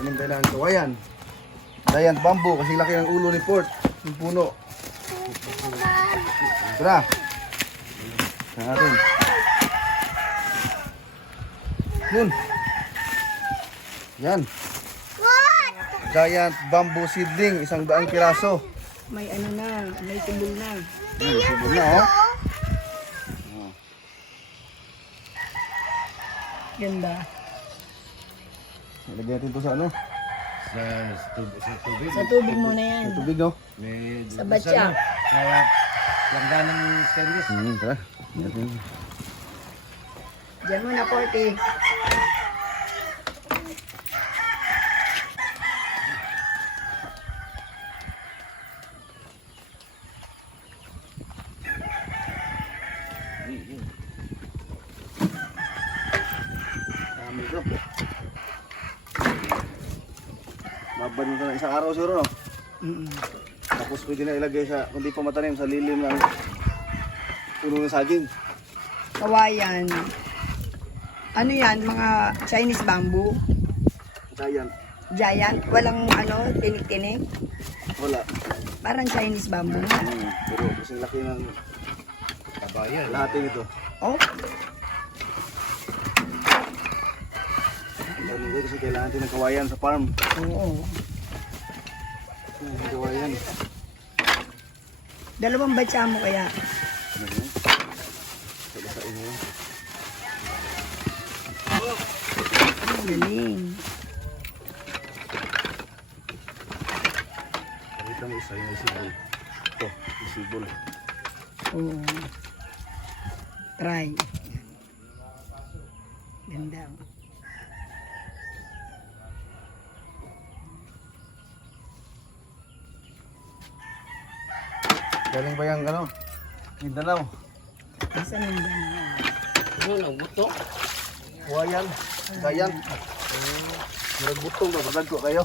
Anong kailangan kawayan? Giant bamboo, kasi laki ng ulo ni Port. Yung puno. Ito na. Ito natin. Yun. Yan. Giant bamboo seedling, 100 piraso. May ano na, may tubol na. Sibol na, oh. Ganda. Ilagay natin ito sa ano? Sa tubig. Sa tubig muna yan. Sa tubig, no? May Sa batya. Kaya langganang stainless. Tara. Natin. Diyan muna, Porty. Dami ito. Babad mo ito na isang araw siguro, no? Tapos pwede na ilagay sa, kung di pa matanim, sa lilim ng puno ng saging. Kawayan. Ano yan, mga Chinese bamboo? Giant. Giant. Walang ano, tinik-tinik. Wala. Parang Chinese bamboo. Pero kasing laki ng Kabayan. lahat ito. Oh, Hindi kasi kailangan natin ng kawayan sa farm. oo. Ng kawayan. Dalawang batsa mo kaya. Kaya sa inyo. Ang galing. Pakita mo isa yung isibol. Ito, isibol. Oo. Try. Ganda. Galing ba yung ano? Mindanao. Asan yung ganda? Ano, nagbuto? Kawayan. Giant. Murag butong ba? Badag ko kayo.